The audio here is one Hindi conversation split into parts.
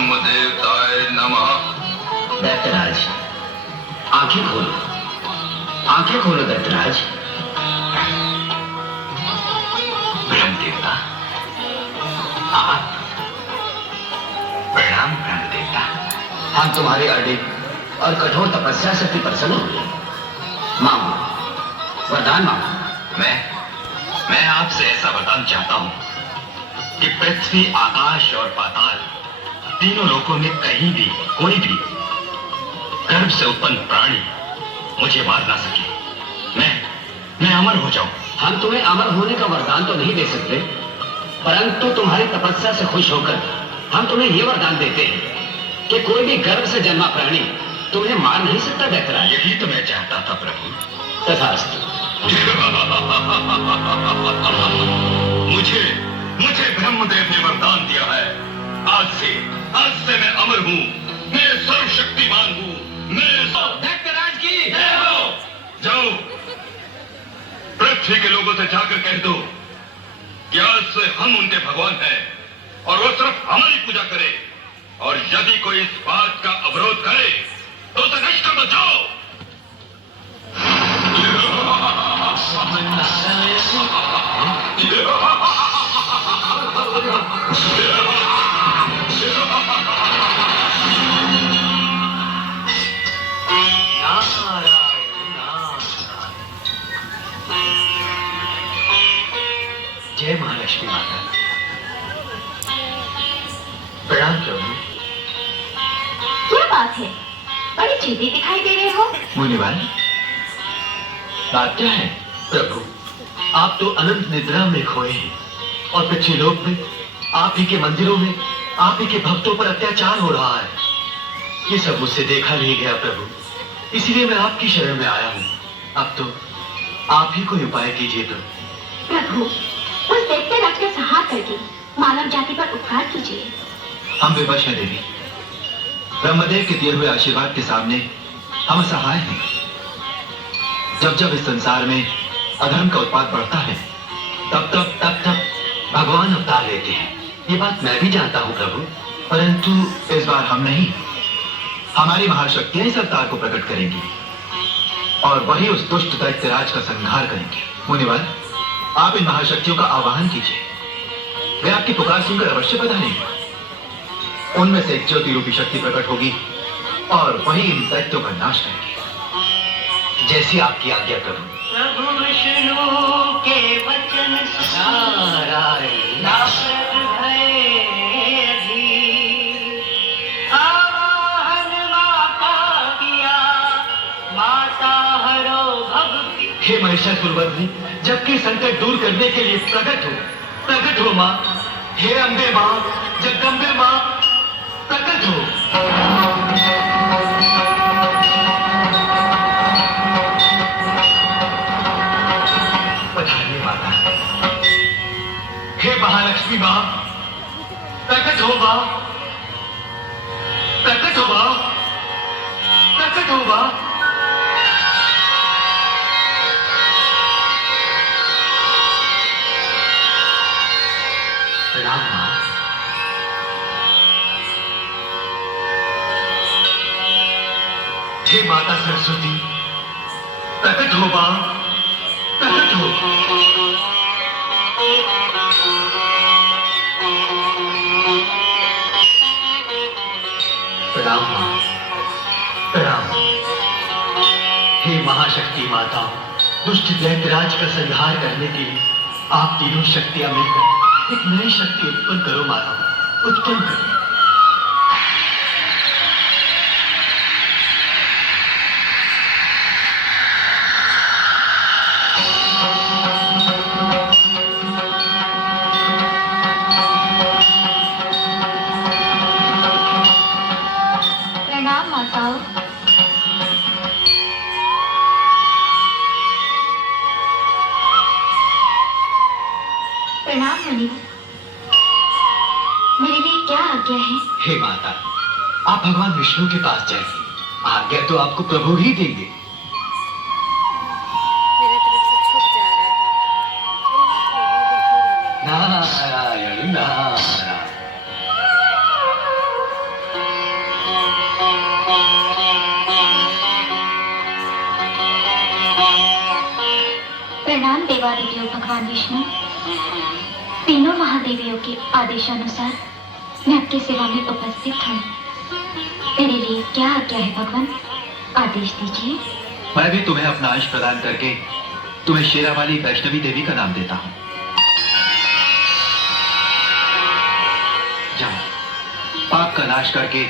ब्रह्मदेवताय नमः। दैत्यराज, आंखें खोलो, आंखें खोलो दैत्यराज। ब्रह्मदेवता, आप प्रणाम ब्रह्मदेवता। हम तुम्हारे अडिग और कठोर तपस्या से प्रसन्न हुए। मांगो, वरदान मांगो। मैं आपसे ऐसा वरदान चाहता हूं कि पृथ्वी, आकाश और पाताल तीनों लोकों में कहीं भी कोई भी गर्भ से उत्पन्न प्राणी मुझे मार ना सके। मैं अमर हो जाऊं। हम तुम्हें अमर होने का वरदान तो नहीं दे सकते, परंतु तुम्हारी तपस्या से खुश होकर हम तुम्हें यह वरदान देते हैं कि कोई भी गर्भ से जन्मा प्राणी तुम्हें मार नहीं सकता दैत्यराज। यही तो मैं चाहता था प्रभु। तथास्तु। मुझे ब्रह्मदेव ने वरदान दिया है। आज से मैं अमर हूँ, मैं सर्वशक्तिमान हूँ, मैं दैत्यराज की जय हो। जाओ, पृथ्वी के लोगों से जाकर कह दो कि आज से हम उनके भगवान हैं और वो सिर्फ हमारी पूजा करे, और यदि कोई इस बात का अवरोध करे तो उसे नष्ट कर दो। जाओ। जय महालक्ष्मी माता। प्रणाम प्रभु। क्या बात है, बड़ी चिंतित दिखाई दे रहे हो। मुनिवाल, बात क्या है? प्रभु, आप तो अनंत निद्रा में खोए हैं और पृथ्वी लोक में आप ही के मंदिरों में आप ही के भक्तों पर अत्याचार हो रहा है। ये सब मुझसे देखा नहीं गया प्रभु, इसलिए मैं आपकी शरण में आया हूँ। अब तो आप ही कोई उपाय कीजिए प्रभु, उस दैत्यराज का संहार करके मानव जाति पर उपकार कीजिए। हम विवश हैं देवी। ब्रह्मदेव के दिए हुए आशीर्वाद के सामने हम असहाय हैं। जब जब इस संसार में अधर्म का उत्पात बढ़ता है, तब भगवान अवतार लेते हैं। ये बात मैं भी जानता हूँ प्रभु, परंतु इस बार हम नहीं, हमारी महाशक्तियां इस अवतार को प्रकट करेंगी और वही उस दुष्ट दैत्यराज का संहार करेंगे। मुनिवाल, आप इन महाशक्तियों का आवाहन कीजिए, वे आपकी पुकार सुनकर अवश्य पधारेंगे। उनमें से एक ज्योति रूपी शक्ति प्रकट होगी और वही इन दैत्यों का नाश करेंगे। जैसी आपकी आज्ञा करूं। प्रभु विष्णु के वचन नारायण नारद भय अधीर, आवाहन माता किया, माता हरो भक्ति। हे महिषासुरवर्ण, जबकि संकट दूर करने के लिए प्रकट हो माँ। हे अम्बे माँ, जगदम्बे माँ, प्रकट हो। पधारिए माता। हे महालक्ष्मी माँ, प्रकट हो माँ, प्रकट हो माँ, प्रकट हो माँ। प्रणाम माँ। हे माता सरस्वती, प्रकट हो मां, प्रकट हो। प्रणाम मां, प्रणाम। हे महाशक्ति माता, दुष्ट दैत्यराज का संहार करने के लिए आप तीनों शक्तियां मिलकर एक नई शक्ति उत्पन्न करो माता, उत्पन्न करो। प्रणाम माताओं। प्रणाम मुनि, मेरे लिए क्या आज्ञा है? हे माता, आप भगवान विष्णु के पास जाइए, आज्ञा तो आपको प्रभु ही देंगे। मेरे तरफ से छूट जा रहा है। नारायण नारायण। प्रणाम देवादिदेव भगवान विष्णु। तीनों महादेवियों के आदेशानुसार मैं आपकी सेवा में उपस्थित हूँ। मेरे लिए क्या आज्ञा है भगवान, आदेश दीजिए। मैं भी तुम्हें अपना अंश प्रदान करके तुम्हें शेरावाली वैष्णवी देवी का नाम देता हूँ। जाओ, पाप का नाश करके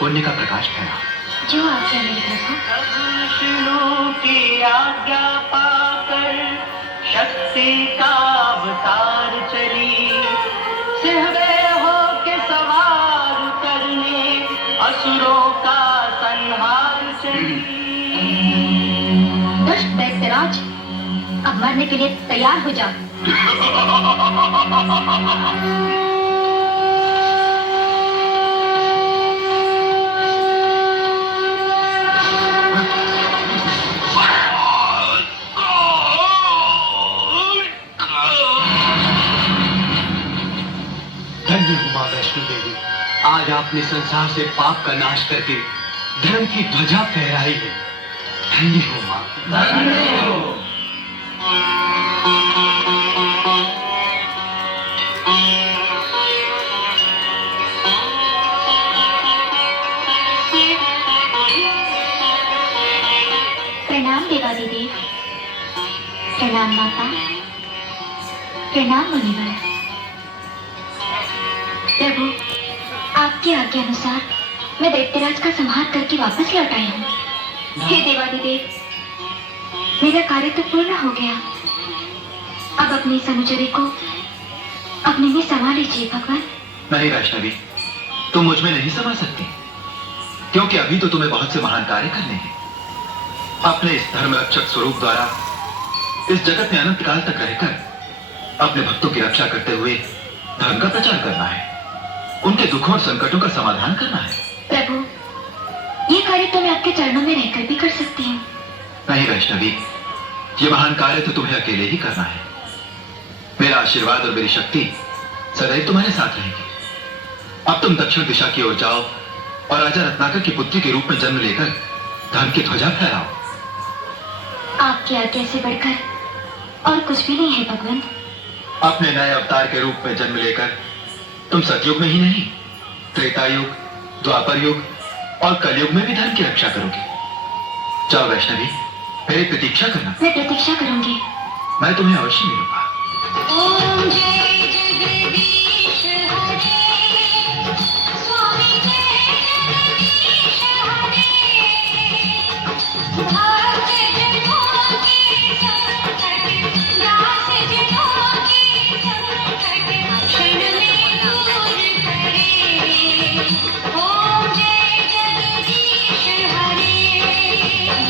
पुण्य का प्रकाश फैलाओ। जो आज्ञा मेरे प्रभु। विष्णु की आज्ञा पाकर शक्ति का अवतार चली, सिंह पे होके सवार करने असुरों का संहार चली। दुष्ट दैत्यराज, अब मरने के लिए तैयार हो जाओ। धन्य हो मां वैष्णो देवी, आज आपने संसार से पाप का नाश करके धर्म की ध्वजा फहराई है। धन्य हो मां, धन्य हो। प्रणाम देवादिदेव, प्रणाम माता, प्रणाम मुनिवर। प्रभु, आपकी आज्ञा अनुसार मैं दैत्यराज का संहार करके वापस लौट आई हूँ। हे देवादिदेव, मेरा कार्य तो पूर्ण हो गया। अब अपनी इस अनुचरी को अपने में समा लीजिए भगवान। नहीं वैष्णवी, तुम मुझ में नहीं समा सकती, क्योंकि अभी तो तुम्हें बहुत से महान कार्य करने हैं। अपने इस धर्म रक्षक स्वरूप द्वारा इस जगत में अनंत काल तक रहकर अपने भक्तों की रक्षा करते हुए धर्म का प्रचार करना है, उनके दुखों और संकटों का समाधान करना है। प्रभु, ये कार्य तो मैं आपके चरणों में रहकर भी कर सकती हूँ। नहीं वैष्णवी, ये महान कार्य तो तुम्हें अकेले ही करना है। मेरा आशीर्वाद और मेरी शक्ति सदैव तुम्हारे साथ रहेगी। अब तुम दक्षिण दिशा की ओर जाओ और राजा रत्नाकर की पुत्री के रूप में जन्म लेकर धर्म की ध्वजा फहराओ। आपकी आज्ञा से बढ़कर और कुछ भी नहीं है भगवान। अपने नए अवतार के रूप में जन्म लेकर तुम सतयुग में ही नहीं, त्रेता युग, द्वापर युग और कलयुग में भी धर्म की रक्षा करोगे। जाओ वैष्णवी, मेरी प्रतीक्षा करना। मैं प्रतीक्षा करूंगी। मैं तुम्हें अवश्य मिलूंगा। ओम जय जगदीश हरे, स्वामी जय जगदीश हरे, भक्त जनों के संकट, दास जनों के संकट, क्षण में दूर करे। ओम जय जगदीश हरे।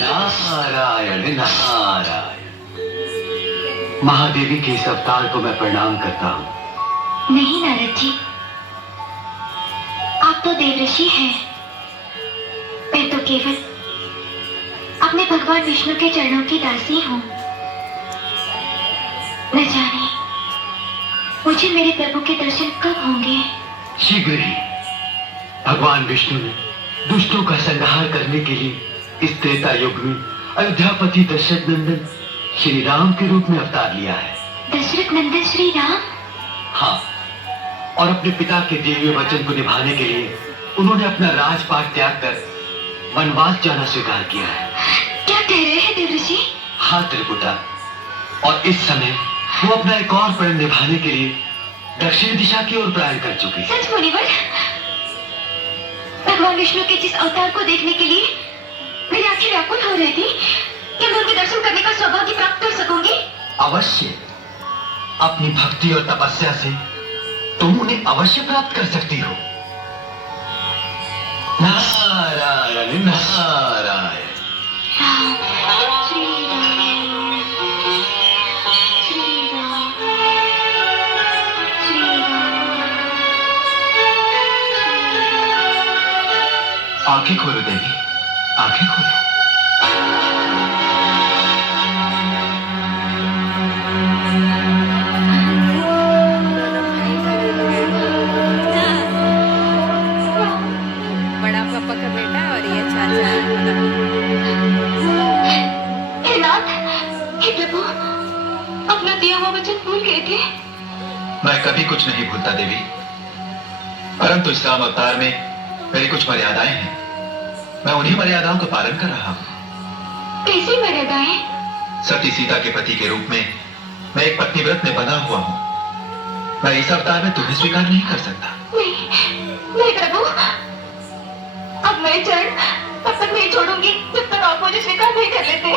नारायण नारायण। महादेवी के इस अवतार को मैं प्रणाम करता हूँ। नहीं नारद जी, आप तो देवऋषि हैं। मैं तो केवल अपने भगवान विष्णु के चरणों की दासी हूँ। न जाने मुझे मेरे प्रभु के दर्शन कब होंगे। शीघ्र ही। भगवान विष्णु ने दुष्टों का संहार करने के लिए इस त्रेता युग में अयोध्यापति दशरथ नंदन श्री राम के रूप में अवतार लिया है। दशरथ नंदन श्री राम? हाँ, और अपने पिता के दिए हुए वचन को निभाने के लिए उन्होंने अपना राजपाट त्याग कर वनवास जाना स्वीकार किया है। क्या कह रहे हैं देवऋषि? हाँ त्रिपुटा, और इस समय वो अपना एक और प्रण निभाने के लिए दक्षिण दिशा की ओर प्रयाण कर चुके। सच मुनिवर, भगवान विष्णु के जिस अवतार को देखने के लिए मेरी आंखें व्याकुल हो रही थी, क्या मैं उनके दर्शन करने का सौभाग्य प्राप्त कर सकूंगी? अवश्य। अपनी भक्ति और तपस्या से तुम उन्हें अवश्य प्राप्त कर सकती हो। नारायण नारायण। राम, श्री राम, श्री राम, श्री राम। आंखें खोलो देवी, आंखें खोलो। बड़ा पापा का बेटा और ये चाचा। हे नाथ, हे प्रभु, मैं कभी कुछ नहीं भूलता देवी, परंतु इस राम अवतार में मेरी कुछ मर्यादाएं हैं। मैं उन्हीं मर्यादाओं का पालन कर रहा हूं। कैसी मर्यादाएं? सती सीता के पति के रूप में मैं एक पत्नीव्रत में बंधा हुआ हूं। मैं इस अवतार में तुम्हें स्वीकार नहीं कर सकता। नहीं प्रभु, अब मैं चरण तब तक नहीं छोड़ूंगी जब तक आप मुझे स्वीकार नहीं कर लेते।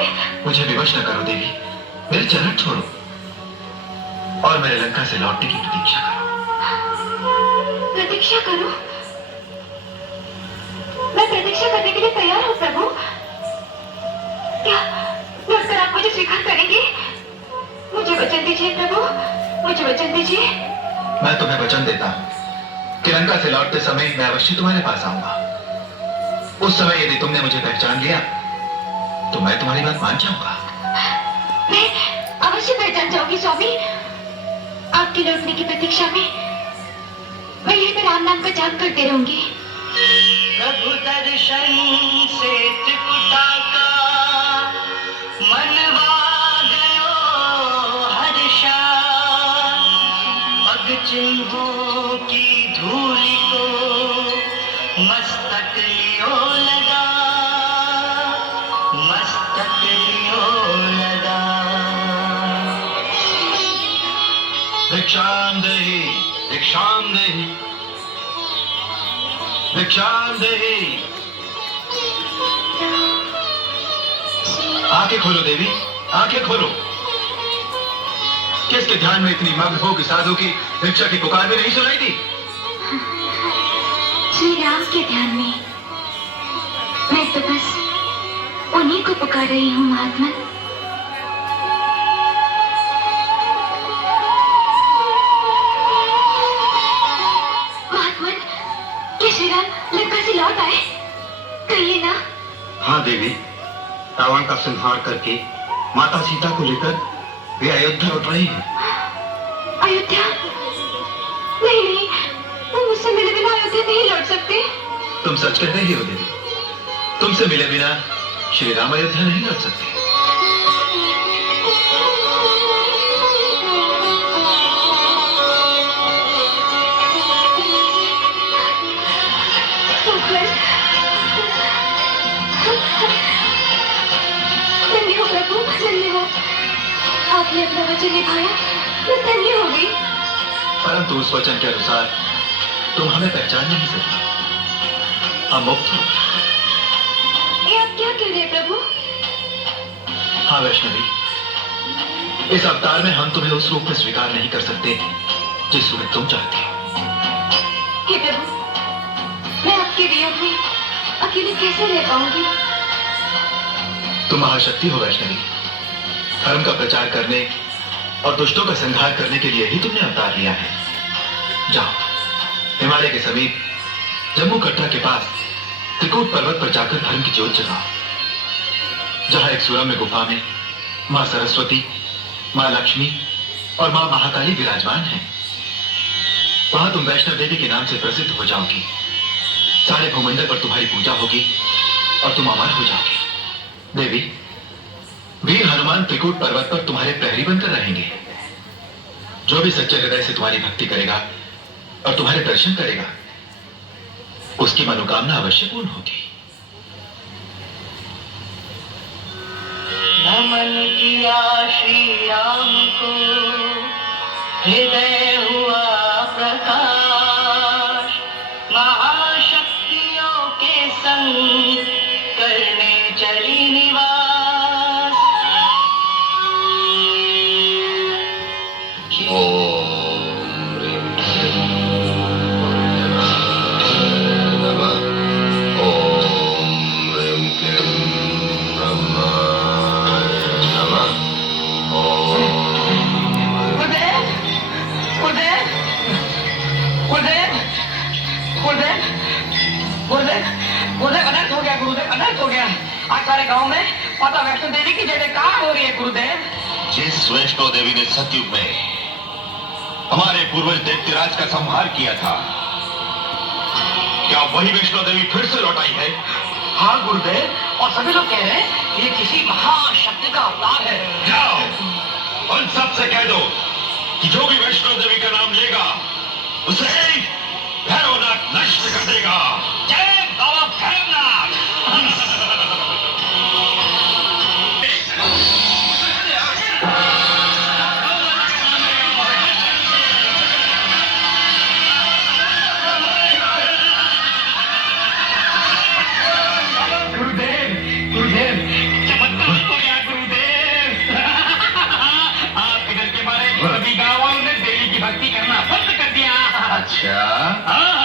मुझे विवश न करो देवी, मेरे चरण छोड़ो और मेरे लंका से लौटने की प्रतीक्षा करो। प्रतीक्षा करो? मैं प्रतीक्षा करने के लिए तैयार हूँ प्रभु। क्या लौटकर आप मुझे स्वीकार करेंगे? मुझे वचन दीजिए प्रभु, मुझे वचन दीजिए। मैं तुम्हें वचन देता हूँ कि लंका से लौटते समय मैं अवश्य तुम्हारे पास आऊंगा। उस समय यदि तुमने मुझे पहचान लिया तो मैं तुम्हारी बात मान जाऊंगा। मैं अवश्य पहचान जाऊंगी स्वामी। आपके लौटने की प्रतीक्षा में मैं यहीं पर राम नाम का जाप करते रहूंगी। प्रभु दर्शन से त्रिपुटा का मनवा गयो हर्षा, पग चिन्हों की धूल को मस्तक लियो लगा, मस्तक लियो लगा। भिक्षाम देहि, भिक्षाम देहि, भिक्षाम देहि। आंखें खोलो देवी, आंखें खोलो। किसके ध्यान में इतनी मग्न हो कि साधु की भिक्षा की पुकार भी नहीं सुनाई दी? श्री राम के ध्यान में। मैं तो बस उन्हीं को पुकार रही हूँ महात्मा। महात्मा, क्या श्री राम लंका से लौट आए? कहिए ना। हाँ देवी, रावण का संहार करके माता सीता को लेकर वे अयोध्या लौट रही हैं। अयोध्या? नहीं नहीं, वो मुझसे मिले बिना अयोध्या नहीं लौट सकते। तुम सच कह रही हो देवी, तुमसे मिले बिना श्री राम अयोध्या नहीं लौट सकते। धन्य हो प्रभु, धन्य हो। आपने अपना वचन निभाया, मैं धन्य हो गई। परंतु उस वचन के अनुसार तुम हमें पहचान नहीं सकती। हम मुक्त हो। ये आप क्या कह रहे हैं प्रभु? हाँ वैष्णवी, इस अवतार में हम तुम्हें उस रूप में स्वीकार नहीं कर सकते जिस रूप में तुम चाहते हो। हे प्रभु, मैं आपके वियोग में अकेले कैसे रह पाऊंगी? तुम महाशक्ति हो वैष्णवी। धर्म का प्रचार करने और दुष्टों का संहार करने के लिए ही तुमने अवतार लिया है। जाओ, हिमालय के समीप जम्मू कटरा के पास त्रिकूट पर्वत पर जाकर धर्म की ज्योत जगाओ। जहां एक सुरम्य गुफा में मां सरस्वती, मां लक्ष्मी और मां महाकाली विराजमान हैं। वहां तुम वैष्णव देवी के नाम से प्रसिद्ध हो जाओगी। सारे भूमंडल पर तुम्हारी पूजा होगी और तुम अमर हो जाओगी। देवी, वीर हनुमान त्रिकूट पर्वत पर तुम्हारे प्रहरी बनकर रहेंगे। जो भी सच्चे हृदय से तुम्हारी भक्ति करेगा और तुम्हारे दर्शन करेगा, उसकी मनोकामना अवश्य पूर्ण होगी। नमन किया श्री राम को, हृदय हुआ प्रकाश, महाशक्तियों के संग करने चली निवास। गुरुदेव अनर्थ हो गया, गुरुदेव अनर्थ हो गया। आज सारे गांव में माता वैष्णो देवी की जय जयकार हो रही है गुरुदेव। जिस वैष्णो देवी ने सतयुग में हमारे पूर्वज दैत्यराज का संहार किया था, क्या वही वैष्णो देवी फिर से लौट आई है? हाँ गुरुदेव, और सभी लोग कह रहे हैं ये किसी महाशक्ति का अवतार है। जाओ, उन सब से कह दो कि जो भी वैष्णो देवी का नाम लेगा उसे भैरवनाथ नष्ट कर देगा। जय बाबा भैरवनाथ। गुरुदेव गुरुदेव चमत्कार हो गया गुरुदेव। आप इधर के मारे सभी गाँव वालों ने देवी की भक्ति करना बंद कर दिया। अच्छा, हाँ,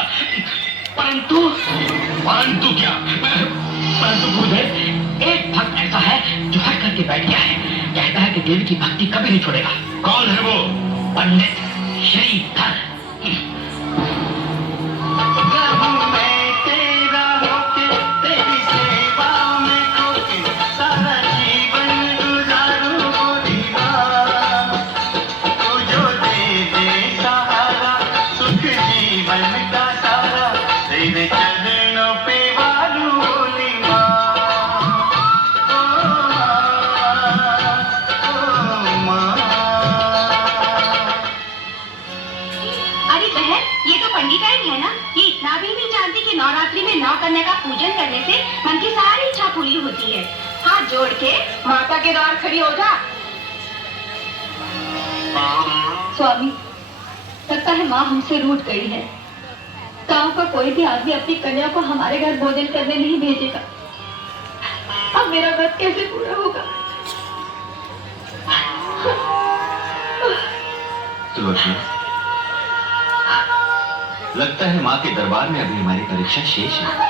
परंतु क्या? परंतु गुरुदेव, एक भक्त ऐसा है जो हट करके बैठ गया है। कहता है कि देवी की भक्ति कभी नहीं छोड़ेगा। कौन है वो? पंडित श्रीधर। अरे बहन, ये तो पंडिताइन है ना? ये इतना भी नहीं जानती कि नवरात्रि में 9 कन्या का पूजन करने से मन की सारी इच्छा पूरी होती है। हाथ जोड़ के माता के द्वार खड़ी हो जा। स्वामी, लगता है माँ हमसे रूठ गई है। गांव का कोई भी आदमी अपनी कन्या को हमारे घर भोजन करने नहीं भेजेगा। अब मेरा व्रत कैसे पूरा होगा? सुलोचना, लगता है माँ के दरबार में अभी हमारी परीक्षा शेष है।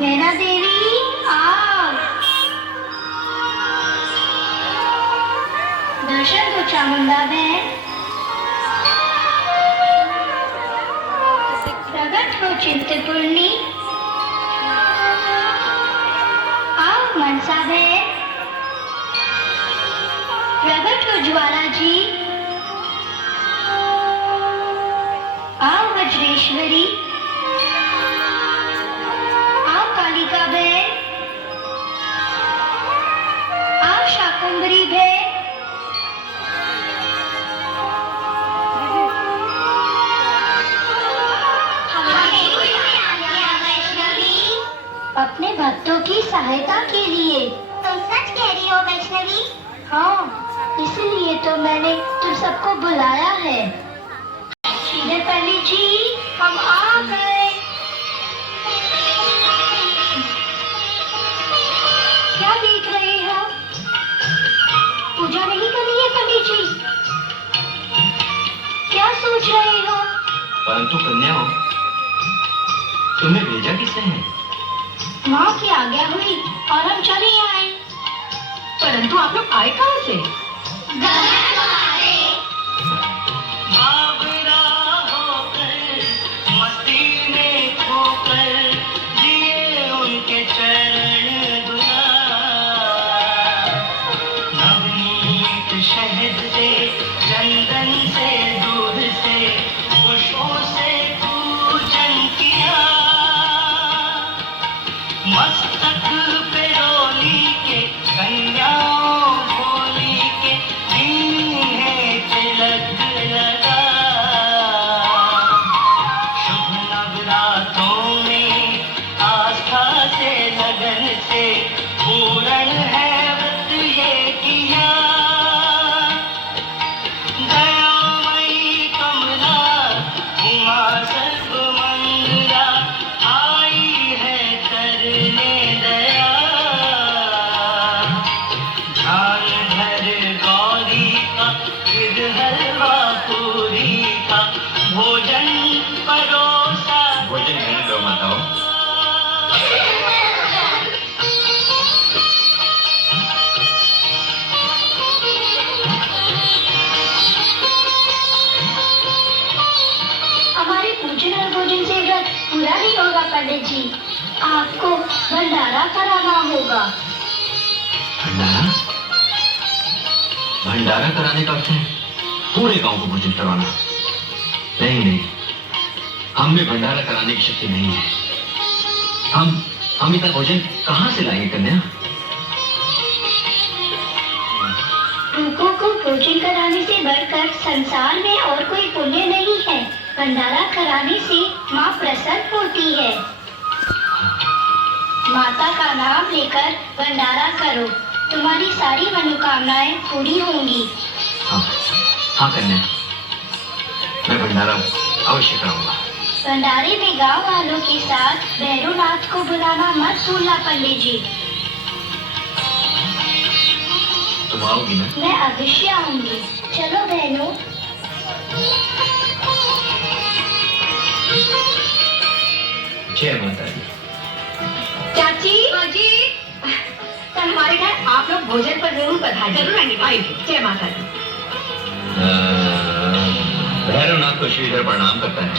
नैना देवी आओ, दर्शन दो चामुंडा बहन। प्रगट हो चिंतपूर्णी, आओ मनसा बहन। प्रगट हो ज्वाला जी, आओ वज्रेश्वरी, आओ कालिका बहन, आओ शाकंभरी बहन। अपने भक्तों की सहायता के लिए। तुम सच कह रही हो वैष्णवी? हाँ, इसीलिए तो मैंने तुम सबको बुलाया है। श्रीधर पंडित जी, हम आ गए। क्या देख रहे हो? पूजा नहीं करनी है पंडित जी? क्या सोच रहे हो? परंतु कन्याओं, तुम्हें भेजा किसने है? माँ की आज्ञा हुई और हम चले आए। परंतु आप लोग आए कहाँ से? मस्तक पे डोली के कन्याओं भोली के दीने तिलक लगा। शुभ नवरात्रों में आस्था से लगन से पूर्ण है व्रत ये किया। दयामयी कमला उमा सर्वमंगला आई है करने दया। ध्यान धर गौरी का फिर हलवा पूरी का भोजन परोसा। भोजन नहीं दो माताओं। हमारे पूजन और भोजन से व्रत पूरा नहीं होगा पंडित जी। आपको भंडारा कराना होगा। भंडारा? भंडारा कराने का अर्थ है पूरे गांव को भोजन करवाना। नहीं नहीं, हम में भंडारा कराने की शक्ति नहीं है। हम इतना भोजन कहां से लाएंगे कन्या? भूखों को भोजन कराने से बढ़कर संसार में और कोई पुण्य नहीं है। भंडारा कराने से माँ प्रसन्न होती है। माता का नाम लेकर भंडारा करो, तुम्हारी सारी मनोकामनाएं पूरी होंगी। हाँ कन्या, मैं भंडारा अवश्य कराऊंगा। भंडारे में गांव वालों के साथ भैरवनाथ को बुलाना मत भूलना पंडित जी। तुम आओगी ना? मैं अवश्य आऊंगी। चलो बहनों। जय माता दी। चाची जी, हमारे घर आप लोग भोजन पर जरूर पधारिए। जरूर आएंगे। जय माता दी। भैरवनाथ को श्रीधर प्रणाम करता है।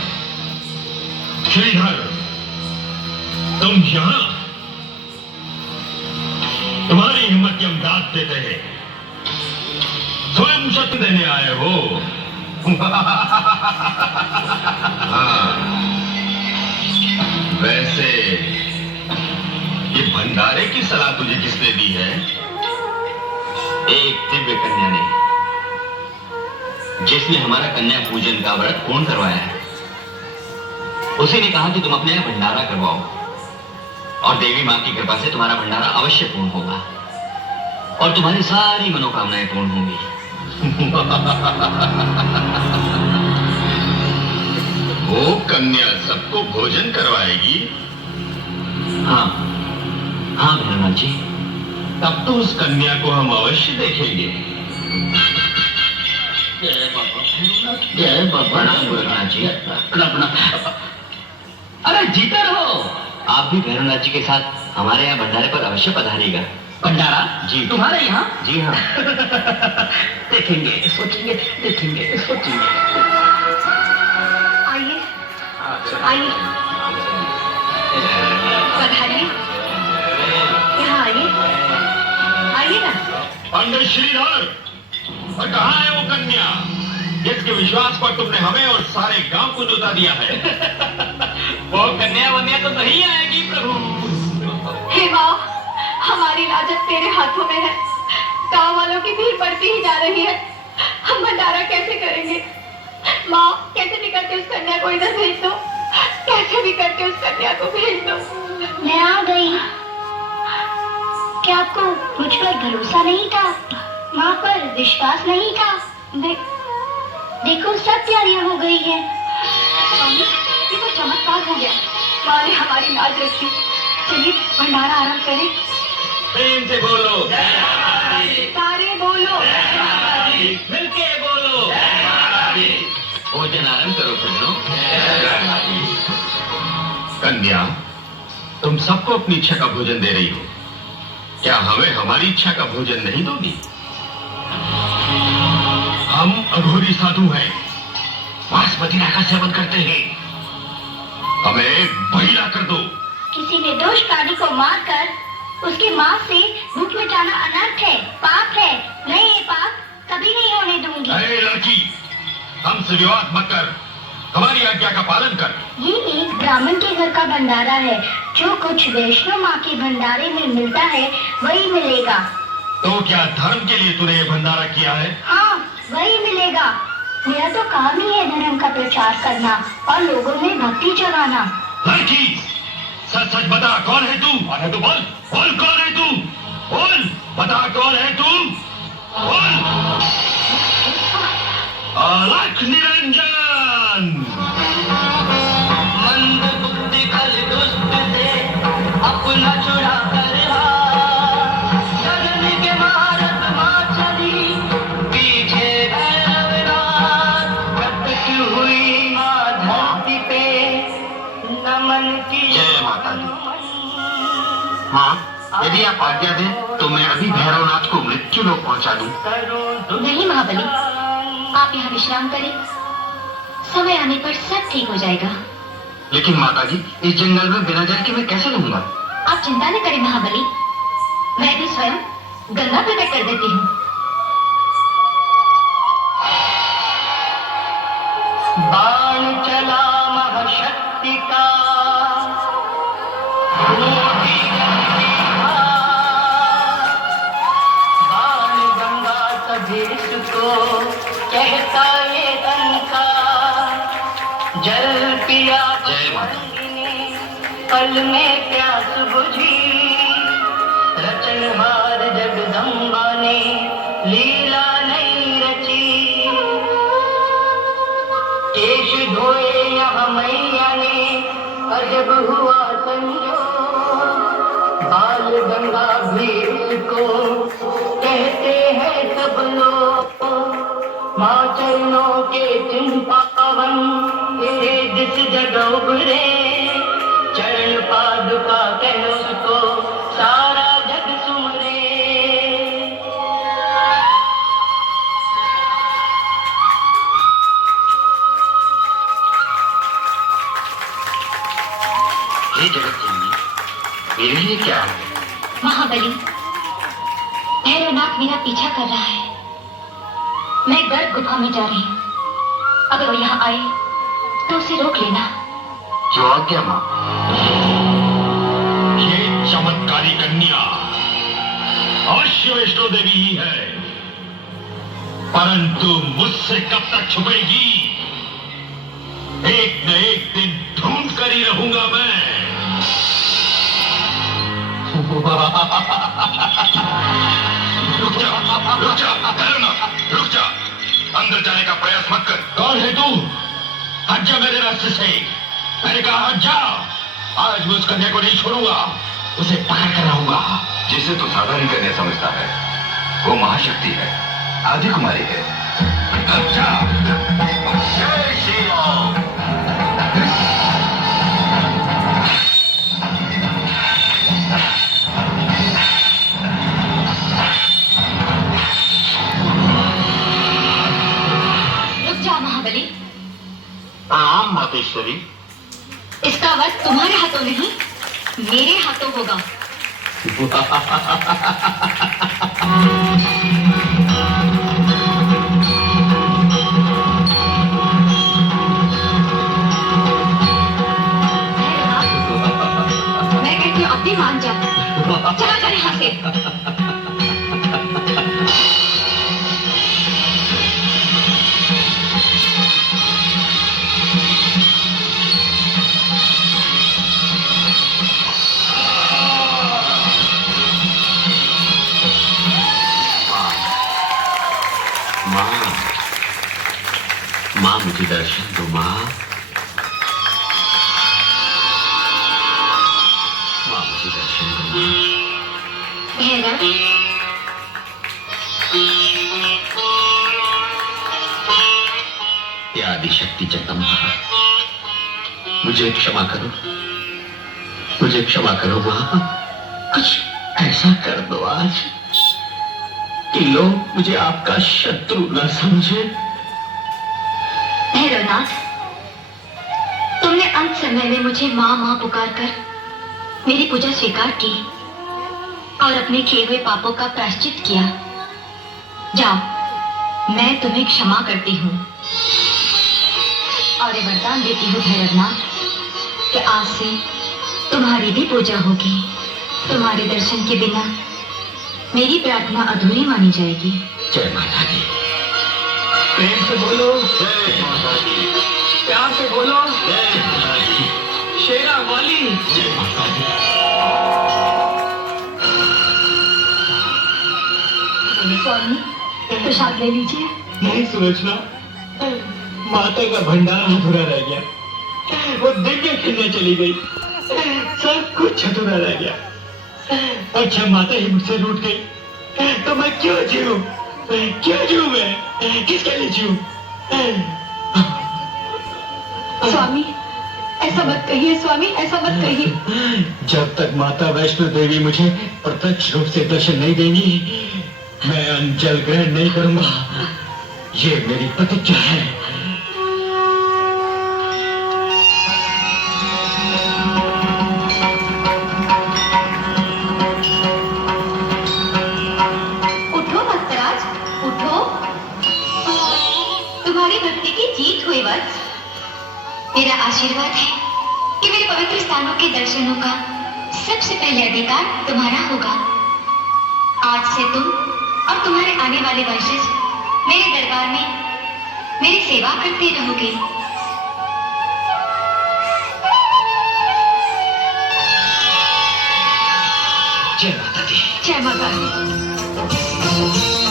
श्रीधर, तुम यहाँ? तुम्हारी हिम्मत की हम दाद देते हैं। स्वयं शक्ति देने आए हो। हाँ, वैसे ये भंडारे की सलाह तुझे किसने दी है? एक दिव्य कन्या ने, जिसने हमारा कन्या पूजन का व्रत पूर्ण करवाया है। उसी ने कहा कि तुम अपने यहाँ भंडारा करवाओ और देवी माँ की कृपा से तुम्हारा भंडारा अवश्य पूर्ण होगा और तुम्हारी सारी मनोकामनाएं पूर्ण होंगी। वो कन्या सबको भोजन करवाएगी? हाँ हाँ भैरवनाथ जी। तब तो उस कन्या को हम अवश्य देखेंगे। जय बाबा। प्रणाम भैरवनाथ जी। अरे जीते रहो। आप भी भैरवनाथ जी के साथ हमारे यहाँ भंडारे पर अवश्य पधारिएगा। भंडारा जी। तुम्हारे यहाँ? जी हाँ। देखेंगे, सोचेंगे, देखेंगे, सोचेंगे। आइए आइए, पधारिए। यहाँ आइए, आइए ना। पंडित श्रीधर, और कहाँ है वो कन्या जिसके विश्वास पर तुमने हमें और सारे गांव को न्योता दिया है? वो कन्या वन्या तो नहीं आएगी प्रभु। हे माँ, हमारी राजत तेरे हाथों में है। गांव वालों की भीड़ बढ़ती ही जा रही है। हम भंडारा कैसे करेंगे? माँ, कैसे भी करके उस कन्या को इधर भेज दो। कैसे भी करके उस कन्या को भेज दो। मैं आ गई। क्या आपको मुझ पर भरोसा नहीं था? माँ पर विश्वास नहीं था? देखो सब तैयारियां हो गई है। ये तो चमत्कार हो गया। माँ ने हमारी लाज रखी। चलिए भंडारा आरंभ करें। प्रेम से बोलो। सारे बोलो। मिलके बोलो। भोजन आरंभ करो सज्जनों। कन्या, तुम सबको अपनी इच्छा का भोजन दे रही हो, क्या हमें हमारी इच्छा का भोजन नहीं दोगी? हम अघोरी साधु हैं, मांस मदिरा का सेवन करते हैं, हमें बहिरा कर दो। किसी निर्दोष प्राणी को मारकर उसके मांस से भूख मिटाना अनर्थ है, पाप है। नहीं, ये पाप कभी नहीं होने दूंगी। अरे लड़की, हमसे विवाद मत कर, हमारी आज्ञा का पालन कर। ये एक ब्राह्मण के घर का भंडारा है। जो कुछ वैष्णो माँ के भंडारे में मिलता है वही मिलेगा। तो क्या धर्म के लिए तूने ये भंडारा किया है? हाँ, वही मिलेगा। मेरा तो काम ही है धर्म का प्रचार करना और लोगों में भक्ति जगाना। लड़की, सच सच बता, कौन है तू? अरे तू बोल, बोल कौन है तू? बोल, बता कौन है तू? बोल। अलख निरंजन। मंद बुद्धि खल दुष्ट से अपना छुड़ा कर जगन के मारत माछली पीछे भैरवनाथ प्रकट हुई माँ धरती पे नमन की। जय माता दी। माँ, यदि आप आज्ञा दें तो मैं अभी भैरवनाथ को मृत्यु लोक पहुंचा दूं। नहीं महाबली, आप यहाँ विश्राम करें। समय आने पर सब ठीक हो जाएगा। लेकिन माताजी, इस जंगल में बिना जल के मैं कैसे रहूंगा? आप चिंता न करें महाबली, मैं भी स्वयं गंगा प्रकट कर देती हूँ। बाण चला महाशक्ति का, टूटी गंगी धार। बाण गंगा सभीस को कहता ये अंकार। जल पिया जय माता। पल में प्यास बुझी, रचनहार जगदम्बा ने लीला नहीं रची। केश धोए यहाँ मैया ने, अजब हुआ संजोग। बाल गंगा भी इसको कहते हैं सब लोग। माँ चरणों के चिंपावन ये जिस जगह उभरे, चरण पादुका कह उसको सारा जग सुमरे। हे जगत जननी, मेरे लिए क्या है? महाबली, भैरवनाथ मेरा पीछा कर रहा है। मैं गर्भ गुफा में जा रही हूँ। अगर वो यहाँ आए तो उसे रोक लेना। जो आज्ञा माँ। ये चमत्कारी कन्या अवश्य वैष्णो देवी ही है, परंतु मुझसे कब तक छुपेगी? एक न एक दिन ढूंढ कर ही रहूंगा मैं। रुक जा, भैरवनाथ, रुक जा। अंदर जाने का प्रयास मत कर। कौन है तू? हट जा मेरे रास्ते से। मैंने कहा हट जा। आज मैं उस कन्या को नहीं छोड़ूंगा, उसे पकड़ कर रहूंगा। जिसे तू साधारण कन्या समझता है, वो महाशक्ति है, आदि कुमारी है। अच्छा, जय श्री राम। रुक जा महाबली। प्रणाम मातेश्वरी। इसका वध तुम्हारे हाथों नहीं, मेरे हाथों होगा। मैं कहती हूँ अपनी मान जा। चला जा यहाँ से। माँ मुझे दर्शन दो माँ। माँ मुझे दर्शन दो माँ। भैरव, ये आदिशक्ति जगदम्बा, मुझे क्षमा करो, मुझे क्षमा करो माँ। कुछ ऐसा कर दो आज कि लोग मुझे आपका शत्रु न समझे। भैरवनाथ, तुमने अंत समय में मुझे माँ माँ पुकार कर मेरी पूजा स्वीकार की और अपने किए हुए पापों का प्रायश्चित किया। जाओ, मैं तुम्हें क्षमा करती हूँ और ये वरदान देती हूँ भैरवनाथ कि आज से तुम्हारी भी पूजा होगी। तुम्हारे दर्शन के बिना मेरी प्रार्थना अधूरी मानी जाएगी। जय माता दी। प्रेम से बोलो, जय माता दी। प्यार से बोलो, जय माता दी। शेरा वाली। जय माता दी। स्वामी, प्रसाद ले लीजिए। नहीं सुलोचना, माता का भंडार अधूरा रह गया। वो दिव्य खिलने चली गई, सब कुछ अधूरा रह गया। अच्छा, माता ही मुझसे रूठ गई तो मैं क्यों जीऊं? क्यों जीऊं मैं? किसके लिए जीऊं? स्वामी, ऐसा मत कहिए स्वामी, ऐसा मत कहिए। जब तक माता वैष्णो देवी मुझे प्रत्यक्ष रूप से दर्शन नहीं देंगी, मैं अन्न जल ग्रहण नहीं करूंगा। ये मेरी प्रतिज्ञा है। तुम्हारी भक्ति की जीत हुई वत्स। मेरा आशीर्वाद है कि मेरे पवित्र स्थानों के दर्शनों का सबसे पहले अधिकार तुम्हारा होगा। आज से तुम और तुम्हारे आने वाले वंशज मेरे दरबार में मेरी सेवा करते रहोगे। जय माता दी। जय माता दी।